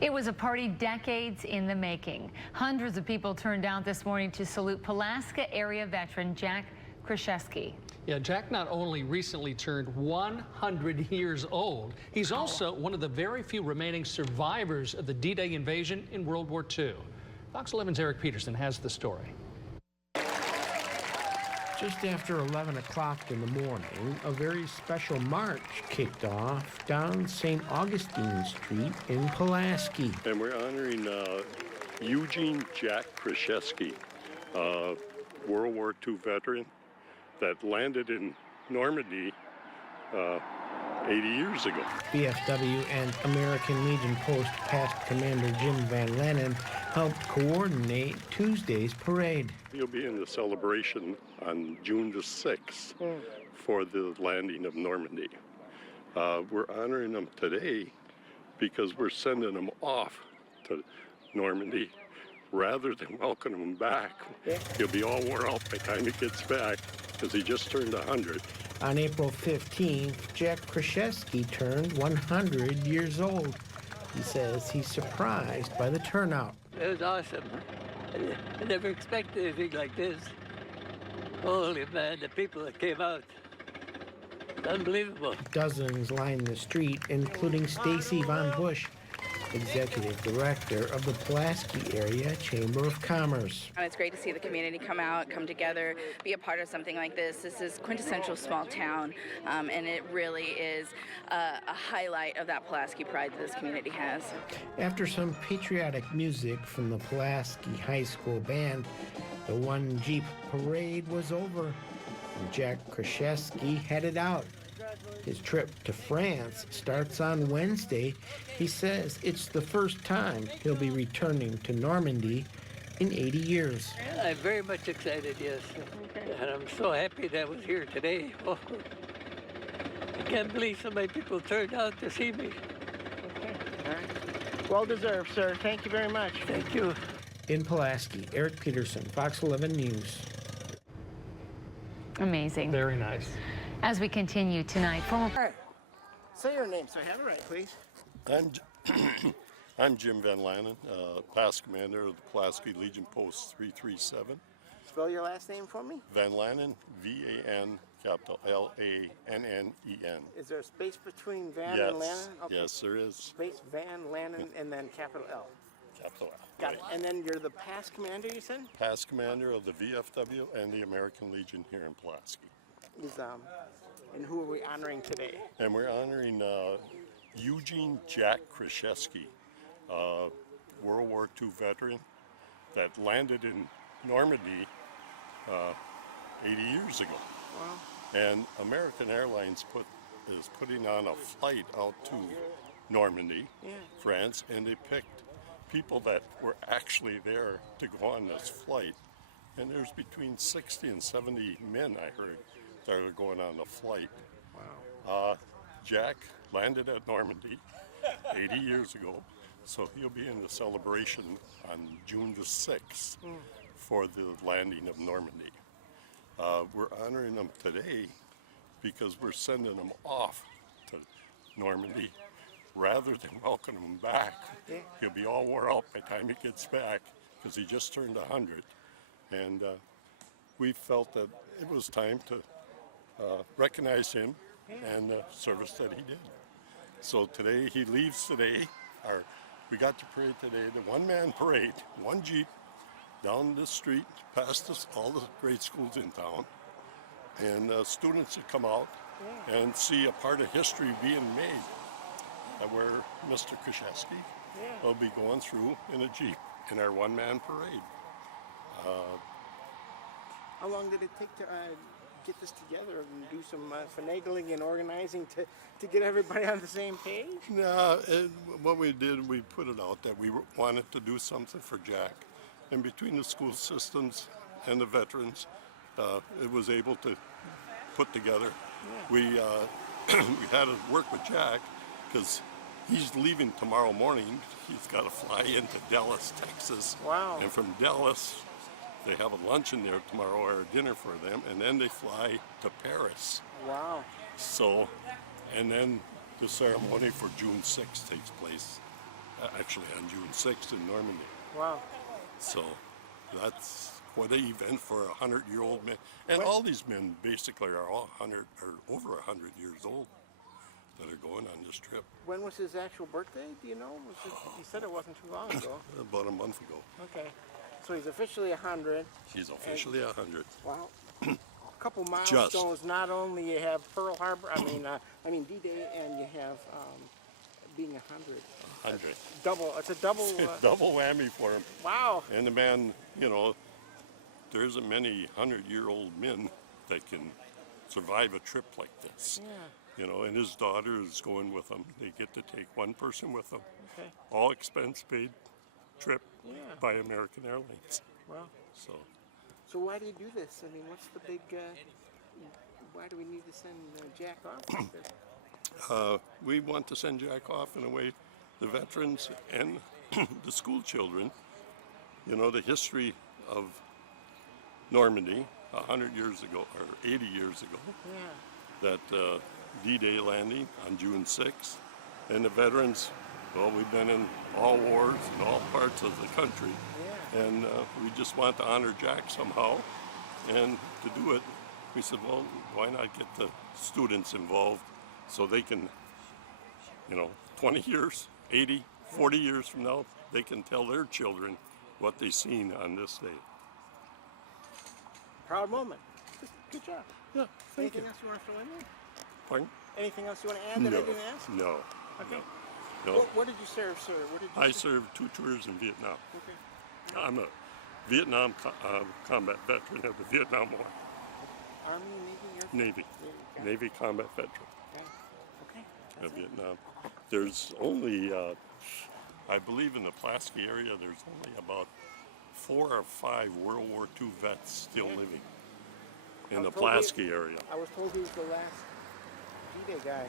It was a party decades in the making. Hundreds of people turned out this morning to salute Pulaski-area veteran Jack Kraszewski. Yeah, Jack not only recently turned 100 years old, he's also one of the very few remaining survivors of the D-Day invasion in World War II. Fox 11's Eric Peterson has the story. Just after 11 o'clock in the morning, a very special march kicked off down St. Augustine Street in Pulaski. And we're honoring Eugene Jack Kraszewski, World War II veteran that landed in Normandy 80 years ago. VFW and American Legion Post past Commander Jim Van Lannen helped coordinate Tuesday's parade. He'll be in the celebration on June the 6th for the landing of Normandy. We're honoring him today because we're sending him off to Normandy rather than welcoming him back. He'll be all wore out by the time he gets back because he just turned 100. On April 15th, Jack Kraszewski turned 100 years old. He says he's surprised by the turnout. It was awesome. I never expected anything like this. Holy man, the people that came out. Unbelievable. Dozens lined the street, including Stacy Von Bush, Executive Director of the Pulaski-area Chamber of Commerce. It's great to see the community come out, come together, be a part of something like this. This is quintessential small town, and it really is a highlight of that Pulaski pride that this community has. After some patriotic music from the Pulaski High School band, the one Jeep parade was over, and Jack Kraszewski headed out. His trip to France starts on Wednesday. He says it's the first time he'll be returning to Normandy in 80 years. I'm very much excited, yes. And I'm so happy that I was here today. Oh, I can't believe so many people turned out to see me. Okay. All right. Well deserved, sir. Thank you very much. Thank you. In Pulaski, Eric Peterson, Fox 11 News. Amazing. Very nice. As we continue tonight, former... All right. Say your name so I have it right, please. I'm Jim Van Lannen, past commander of the Pulaski Legion Post 337. Spell your last name for me. Van Lannen, V-A-N, capital L-A-N-N-E-N. Is there a space between Van Yes. and Lannen? Okay. Yes, there is. Space Van Lannen and then capital L. Capital L. Got it. And then you're the past commander, you said? Past commander of the VFW and the American Legion here in Pulaski. And who are we honoring today? And we're honoring Eugene Jack Kraszewski, World War II veteran that landed in Normandy 80 years ago. Wow. And American Airlines is putting on a flight out to Normandy, France, and they picked people that were actually there to go on this flight. And there's between 60 and 70 men, I heard, that are going on the flight. Wow. Jack landed at Normandy 80 years ago, so he'll be in the celebration on June the 6th for the landing of Normandy. We're honoring him today because we're sending him off to Normandy rather than welcoming him back. He'll be all wore out by the time he gets back because he just turned 100. And we felt that it was time to recognize him and the service that he did. So today, he leaves today. We got to parade today, the one-man parade, one Jeep, down this street, past all the grade schools in town. And students would come out and see a part of history being made, where Mr. Kraszewski will be going through in a Jeep in our one-man parade. How long did it take to get this together and do some finagling and organizing to get everybody on the same page? No, what we did, we put it out that we wanted to do something for Jack. And between the school systems and the veterans, it was able to put together. We had to work with Jack because he's leaving tomorrow morning. He's got to fly into Dallas, Texas. Wow. And from Dallas, they have a luncheon there tomorrow or a dinner for them, and then they fly to Paris. Wow. So, and then the ceremony for June 6th takes place actually on June 6th in Normandy. Wow. So that's quite an event for a 100-year-old man. And all these men basically are all 100 or over 100 years old that are going on this trip. When was his actual birthday? Do you know? You said it wasn't too long ago. About a month ago. Okay. So he's officially 100. He's officially 100. Wow. A couple milestones. Not only you have Pearl Harbor, I mean D-Day, and you have being 100. 100. Double. It's a double. Double whammy for him. Wow. And the man, you know, there isn't many 100-year-old men that can survive a trip like this. Yeah. You know, and his daughter is going with him. They get to take one person with them. Okay. All expense paid trip Yeah. by American Airlines. Well. So why do you do this? I mean, what's the big? Why do we need to send Jack off like this? we want to send Jack off in a way, the veterans and the school children, you know, the history of Normandy 100 years ago or 80 years ago. Yeah. That D-Day landing on June 6th. And the veterans, well, we've been in all wars in all parts of the country. Yeah. And we just want to honor Jack somehow. And to do it, we said, well, why not get the students involved so they can, you know, 20 years, 80, 40 years from now, they can tell their children what they've seen on this day. Proud moment. Good job. Yeah, thank Anything you. else you want to fill in there? Pardon? Anything else you want to add that I didn't ask? No. Okay. No. What did you serve, sir? What did you I serve? served 2 tours in Vietnam. Okay. I'm a Vietnam combat veteran of the Vietnam War. Army, Navy, Air Force? Navy. Okay. Navy combat veteran Okay. of Vietnam. There's only, I believe in the Pulaski-area, there's only about 4 or 5 World War II vets still living in the Pulaski-area. I was told he was the last D-Day guy.